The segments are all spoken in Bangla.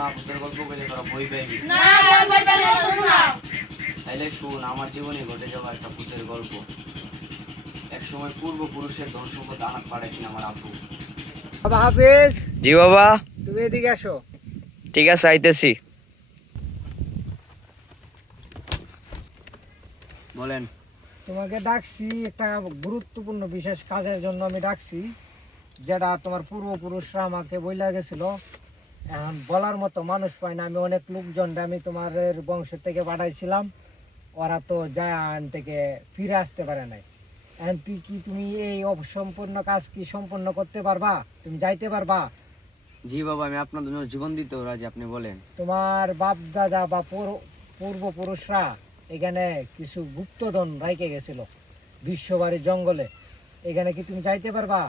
না ভূতের গল্প কইলে তোরা ভয় পাইবি না ভয় পাই না শোনাও। তাইলে শুন, আমার জীবনে ঘটে যাওয়া একটা ভূতের গল্প। এক সময় পূর্বপুরুষের ধন সম্পদ আনাত পাঠাইছেন আমার আব্বু। বাবা হাফেজ। জি বাবা। তুমি এদিকে আসো। ঠিক আছে, আইতেছি। বলেন। তোমাকে ডাকছি একটা গুরুত্বপূর্ণ বিশেষ কাজের জন্য আমি ডাকছি, যেটা তোমার পূর্বপুরুষরা আমাকে বইলা গেছিল। এখন বলার মতো মানুষ পাই না। আমি অনেক লোকজন আমি তোমার বংশের থেকে পাঠাইছিলাম, ওরা তো জায়ান থেকে ফিরে আসতে পারে নাই। এখন তুমি এই অসম্পূর্ণ কাজ কি সম্পন্ন করতে পারবা? তুমি যাইতে পারবা? জি বাবা, আমি আপনার জন্য জীবন দিতে রাজি, আপনি বলেন। তোমার বাপ দাদা বা পূর্বপুরুষরা এখানে কিছু গুপ্তধন রাইকে গেছিল বিশ্ববাড়ির জঙ্গলে। এখানে কি তুমি যাইতে পারবা?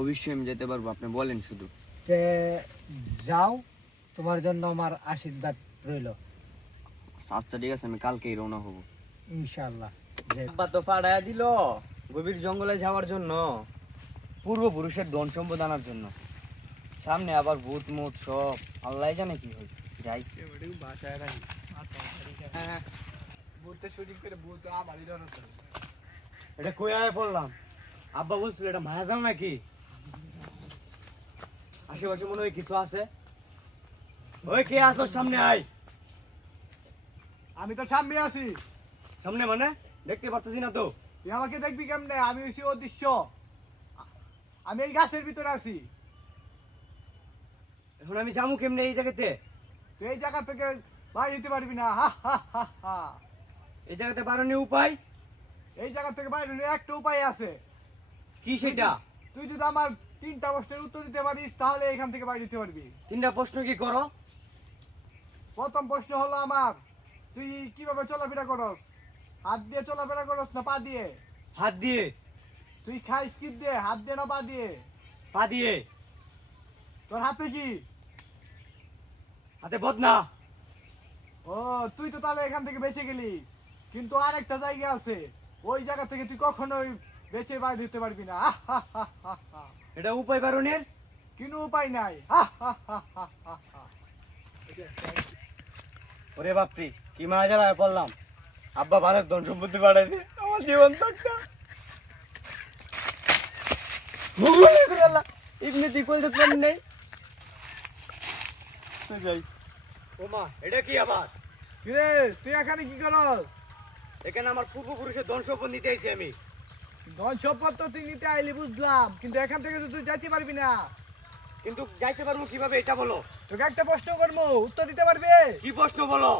অবশ্যই আমি যেতে পারবো, আপনি বলেন শুধু। তে যাও, তোমার জন্য আমার আশীর্বাদ রইল। আচ্ছা ঠিক আছে, আমি কালকেই রওনা হব ইনশাআল্লাহ। আব্বা তো পাঠায়া দিল গভীর জঙ্গলে যাওয়ার জন্য, পূর্বপুরুষের ধন সম্পদ আনার জন্য। সামনে আবার ভূত মুত সব, আল্লাহ জানে কি হয়। যাই বাসায় রাখি। এটা কই আয় পড়লাম? আব্বা বলছিল এটা মায়াজাল নাকি? আশেপাশে মনে হয় কিছু আছে। ওই কে আসো, সামনে আয়। আমি তো সামনে আছি। সামনে মানে দেখতে পাচ্ছি না তো। তুই আমাকে দেখবি কেমনে? আমি হচ্ছি অদৃশ্য। আমি এই গাছের ভিতরে আছি। এখন আমি যাবো কেমনে এই জায়গাতে? তুই এই জায়গা থেকে বাইরে যেতে পারবি না। হা হা হা হা। এই জায়গাতে বারণের উপায় এই জায়গা থেকে বাইরে হলে একটা উপায় আছে। কি সেটা? তুই যদি আমার 3টা প্রশ্নের উত্তর দিতে পারিস তাহলে এখান থেকে বাইরে যেতে পারবি। 3টা প্রশ্ন কি করো? প্রথম প্রশ্ন হলো আমার, তুই কিভাবে চলাফেরা করস? হাত দিয়ে চলাফেরা করস না পা দিয়ে? হাত দিয়ে। তুই খাইস কি দিয়ে? হাত দিয়ে না পা দিয়ে? পা দিয়ে। তোর হাতে কি? হাতে বদনা। ও, তুই তো তাহলে এখান থেকে বেঁচে গেলি। কিন্তু আরেকটা জায়গা আছে, ওই জায়গা থেকে তুই কখনোই বেঁচে বাইরে হতে পারবি না। আহ, হা, হা, হা, হা। এটা উপায় বারণের কোনো উপায় নাই। হা, হা, হা, হা, হা, হা। ওরে বাপরি, কি মারা জ্বালায় পড়লাম। আব্বা ভারত ধন সম্পত্তি বাড়াইছে, আমার জীবন থাকতা এমনিতেই করতে প্ল্যান নেই। যাই। ও মা, এটা কি আবার? কিরে, তুই এখানে কি করস? এখানে আমার পূর্বপুরুষের ধন সম্পদ নিতে আইছি আমি। ধন সম্পদ তো তুই নিতে আইলি বুঝলাম, কিন্তু এখান থেকে তো তুই যাইতে পারবি না। কিন্তু যাইতে পারবো কিভাবে এটা বলো। তোকে একটা প্রশ্ন করবো, উত্তর দিতে পারবি? কি প্রশ্ন বলো?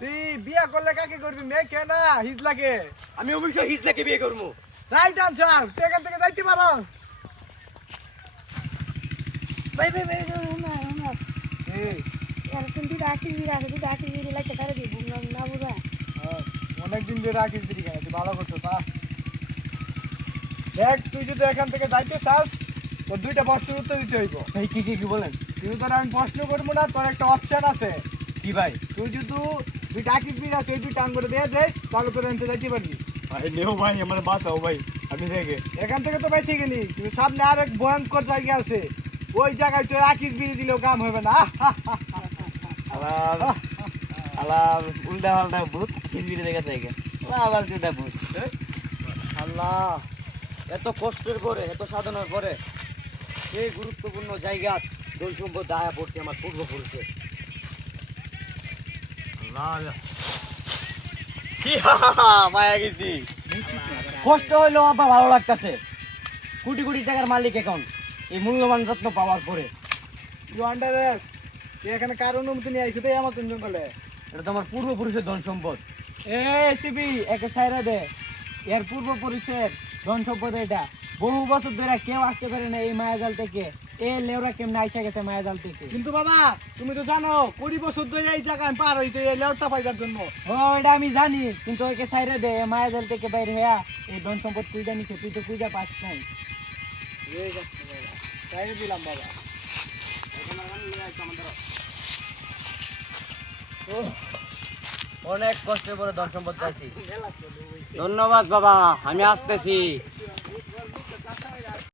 তুই বিয়া করলে কাকে করবি, মেয়েকে না হিজলাকে? আমি অবশ্যই হিজলাকে বিয়ে করবো। Right answer. তুই এখান থেকে যাইতে পারো। ভাই यार तुम भी डाकी भी रहा है, डाकी भी लाइक कर दी बुंगा ना बुझा। অনেকদিন ধরে রাখিস দিদি, তুই ভালো করছো। তা দেখ, তুই যদি এখান থেকে যাইতে চাস তোর 2টা প্রশ্নের উত্তর দিতে হইব। ভাই কি কি কি বলেন? তুই তোর আমি প্রশ্ন করবো না, তোর একটা অপশন আছে। কি ভাই? তুই যদি 2টা আকিস বির আছে, এই 2টা আঙ্গুরে দিয়ে দেস, তাহলে তোর এনতে যাইতে পারবি। ভাই নেও ভাই, আমার বাঁচাও ভাই, আমি দেখে। এখান থেকে তো বেঁচে গেলি, কিন্তু সামনে আরেক ভয়ঙ্কর জায়গা আছে। ওই জায়গায় তোর আকিস বিড়ি দিলেও কাম হবে না। আলার আলার উল্টা পাল্টা ভূত হিন্দিতে দেখা যায়। আবার যেটা ভূত। আল্লাহ, এত কষ্টের পরে, এত সাধনার পরে সেই গুরুত্বপূর্ণ জায়গা ধন সম্পদ দায়া পড়ছে আমার পূর্বপুরুষে। মায়া গেছি। কষ্ট হইলো আবার ভালো লাগতেছে। কোটি কোটি টাকার মালিক এখন এই মূল্যবান রত্ন পাওয়ার পরে। তুই আন্ডারেস্ট, তুই এখানে কার অনুমতি নিয়ে আইসি? তাই আমার জঙ্গলে এটা তো আমার পূর্বপুরুষের ধন সম্পদ। এসিবি একে সাইরা দে। এর পূর্বপুরুষের ধন সম্পদ এটা। বহু বছর ধরে কেউ আসতে পারে না এই মায়াজাল থেকে। এ লেওরা কেমনে আইসা গেছে মায়াজাল থেকে। কিন্তু বাবা, তুমি তো জানো 20 বছর ধরে এই জায়গায় পার হইতে এই লেউটা পাইবার জন্য। ও এটা আমি জানি, কিন্তু একে সাইরা দে। মায়াজাল থেকে বাইরে হইয়া এই ধন সম্পদ কুইজা নিছে, তুই তো কুইজা পাস নাই। তাই দিলাম বাবা। অনেক কষ্টের পরে ধন সম্পদ পাইছি। ধন্যবাদ বাবা, আমি আসতেছি।